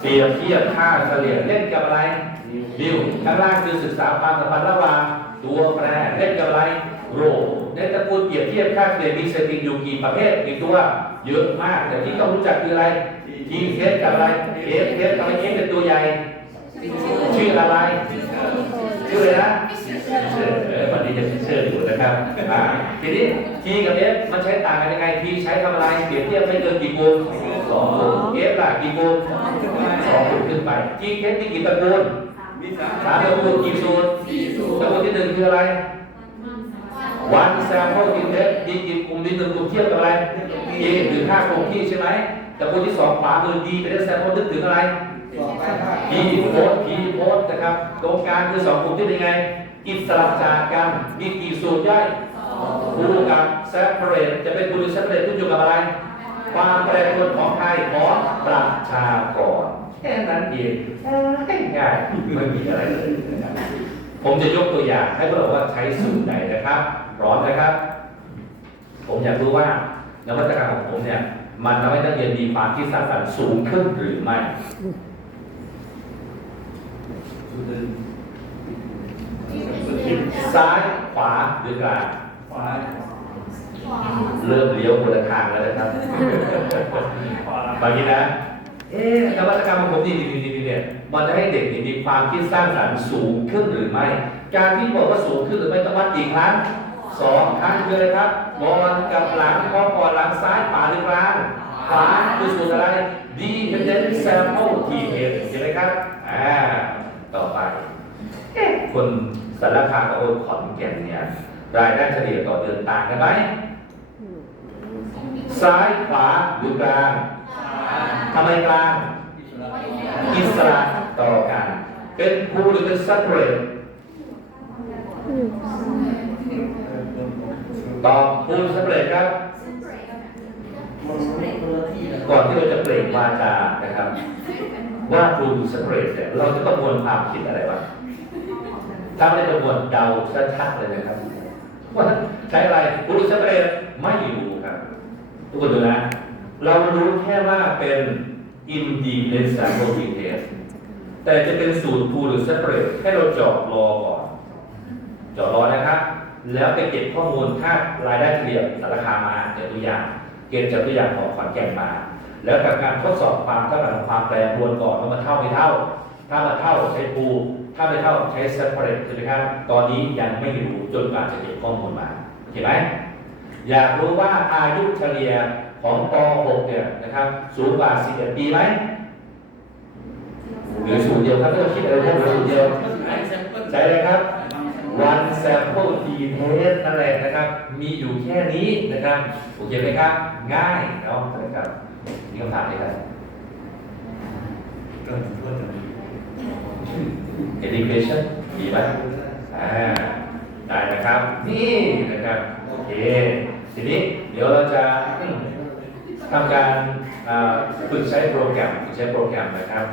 เปรียบเทียบค่าเฉลี่ยเล่นกับอะไรนิวข้างล่างคือศึกษาความสัมพันธ์ระหว่างตัวแปรเล่นกับอะไรโรในตระกูลเปรียบเทียบค่าเฉลี่ยมีเซติงอยู่กี่ประเภทกี่ตัวเยอะมาก แต่ที่ต้องรู้จักคืออะไรทีเทสกับอะไรเอฟเทสกับอะไรเอฟเป็นตัวใหญ่ ชื่ออะไร ชื่ออะไรนะเชื่อเออวันนี้จะเชื่ออยู่นะครับอ่าทีนี้ ทีกับเอฟมันใช้ต่างกันยังไงทีใช้ทำอะไรเปรียบเทียบไม่เกินกี่คูณสองคูณเอฟล่ะกี่คูณสองคูณขึ้นไปทีเทสมีกี่ตระกูลมีสามสามตระกูลกี่สูตรสี่สูตตรระกูลที่หนึ่งคืออะไร วันแซมเปิลทีเทสมีกี่กลุ่มมีหนึ่งกลุ่มเทียบกับอะไรเอหรือค่าคงที่ใช่ไหมตระกูลที่สองขวามือดีเป็นแซมเปิลนึกถึงอะไรสองไปห้าพีโพสพีโพสนะครับตรงกลางคือสองกลุ่มที่เป็นไง อิสระจากกันมีกี่สูตรย่อย คู่กับ separate จะเป็นคู่หรือ separate ขึ้นอยู่กับอะไร ความแปรปรวนของใครของประชากรแค่นั้นเองง่ายๆไม่มีอะไรเลยนะครับผมจะยกตัวอย่างให้พวกเราว่าใช้สูตรไหนนะครับพร้อมนะครับ ผมอยากรู้ว่านวัตกรรมของผมเนี่ย มันทำให้นักเรียนมีความคิดสร้างสรรค์สูงขึ้นหรือไม่สูตรหนึ่งซ้ายขวาหรือกลางขวา เริ่มเลี้ยวคนละทางแล้วนะครับขวาบางทีนะ เอ๊ะนวัตกรรมของผมนี่นี่นี่เนี่ย มันจะให้เด็กเนี่ยมีความคิดสร้างสรรค์สูงขึ้นหรือไม่ การที่บอกว่าสูงขึ้นหรือไม่ต้องวัดกี่ครั้งสองครั้งคืออะไรครับบอลกับหลังพอก่อนหลังซ้ายขวาหรือกลางขวาคือสูตรอะไร dependent sample t test ใช่ไหมครับอ่าต่อไปเอ๊ะคนสารคามกับคนขอนแก่นเนี่ย รายได้เฉลี่ยต่อเดือนต่างกันไหมซ้ายขวาหรือกลางทำไมกลาง อิสระต่อกัน เป็นคูหรือเป็นซัตเรตตอบคูซัตเรตครับก่อนที่เราจะเปล่งวาจานะครับ ว่าครูสเปรดเนี่ยเราจะประมวลความคิดอะไรวะถ้าไม่ได้ประมวลเดาชัดๆเลยนะครับ ว่าใช้อะไรครูสเปรดไม่รู้ครับ ทุกคนดูนะ เรารู้แค่ว่าเป็น independent sample test แต่จะเป็นสูตร pool หรือ separate ให้เราจาะรอก่อนจาะรอนะครับ แล้วไปเก็บข้อมูลค่ารายได้เฉลี่ยสารคามมาจากตัวอย่าง เก็บจากตัวอย่างของขอนแก่นมา แล้วกับการทดสอบความเท่ากันของความแปรปรวนก่อนว่ามันเท่าไม่เท่า ถ้ามันเท่าใช้ pool ถ้าไม่เท่าใช้ separate ใช่ไหมครับ ตอนนี้ยังไม่รู้จนกว่าจะเก็บข้อมูลมาเห็นไหมอยากรู้ว่าอายุเฉลี่ยของป .6 เนี่ยนะครับสูงกว่า 11 ปีไหมหรือสูตรเดียวครับไม่ต้องคิดอะไรเพิ่มหรือสูตรเดียวไอ้แซมเปิลใช่เลยครับ one sample t test นั่นแหละนะครับ มีอยู่แค่นี้นะครับ โอเคไหมครับ ง่ายเนาะนะครับมีคำถามไหมครับ เกินทั่วจะมี ดีไหมอ่าได้นะครับ นี่นะครับ โอเค ทีนี้เดี๋ยวเราจะทำการฝึกใช้โปรแกรมฝึกใช้โปรแกรมนะครับ